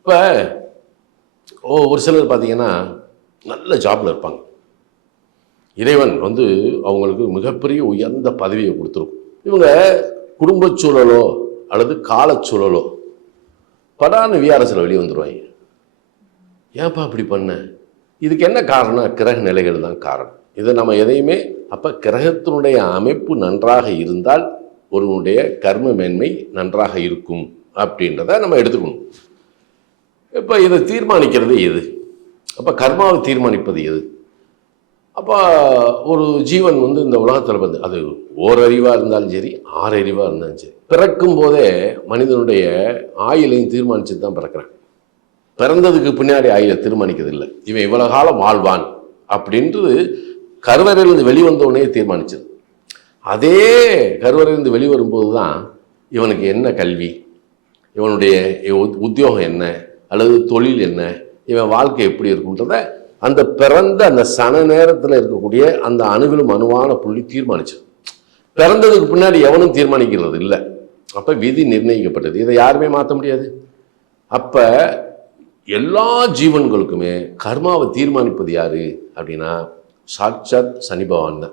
இப்போ ஒரு சிலர் பார்த்தீங்கன்னா நல்ல ஜாப்ல இருப்பாங்க. இறைவன் அவங்களுக்கு மிகப்பெரிய உயர்ந்த பதவியை கொடுத்துருக்கும். இவங்க குடும்ப சூழலோ அல்லது காலச்சூழலோ படான்னு விஆர்எஸ்ல வெளியே வந்துடுவாங்க. ஏன்ப்பா அப்படி பண்ண? இதுக்கு என்ன காரணம்? கிரக நிலைகள் தான் காரணம். இதை நம்ம எதையுமே அப்போ கிரகத்தினுடைய அமைப்பு நன்றாக இருந்தால் ஒருவனுடைய கர்ம மேன்மை நன்றாக இருக்கும் அப்படின்றத நம்ம எடுத்துக்கணும். இப்போ இதை தீர்மானிக்கிறது எது? அப்போ கர்மாவை தீர்மானிப்பது எது? அப்போ ஒரு ஜீவன் இந்த உலகத்தில் அது ஓரறிவாக இருந்தாலும் சரி, ஆறறிவாக இருந்தாலும் சரி, பிறக்கும் போதே மனிதனுடைய ஆயுளையும் தீர்மானிச்சுட்டு தான் பிறக்கிறான். பிறந்ததுக்கு பின்னாடி ஆயுளை தீர்மானிக்கிறது இல்லை. இவன் இவ்வளவு காலம் வாழ்வான் அப்படின்றது கருவறையிலிருந்து வெளிவந்தவனே தீர்மானிச்சது. அதே கருவறையிலிருந்து வெளிவரும்போது தான் இவனுக்கு என்ன கல்வி, இவனுடைய உத்தியோகம் என்ன, அல்லது தொழில் என்ன, இவன் வாழ்க்கை எப்படி இருக்குன்றத அந்த பிறந்த அந்த சன நேரத்தில் இருக்கக்கூடிய அந்த அணுவிலும் அணுவான புள்ளி தீர்மானிச்சது. பிறந்ததுக்கு பின்னாடி எவனும் தீர்மானிக்கிறது இல்லை. அப்போ விதி நிர்ணயிக்கப்பட்டது. இதை யாருமே மாற்ற முடியாது. அப்போ எல்லா ஜீவன்களுக்குமே கர்மாவை தீர்மானிப்பது யாரு அப்படின்னா சாட்சாத் சனி பகவான் தான்.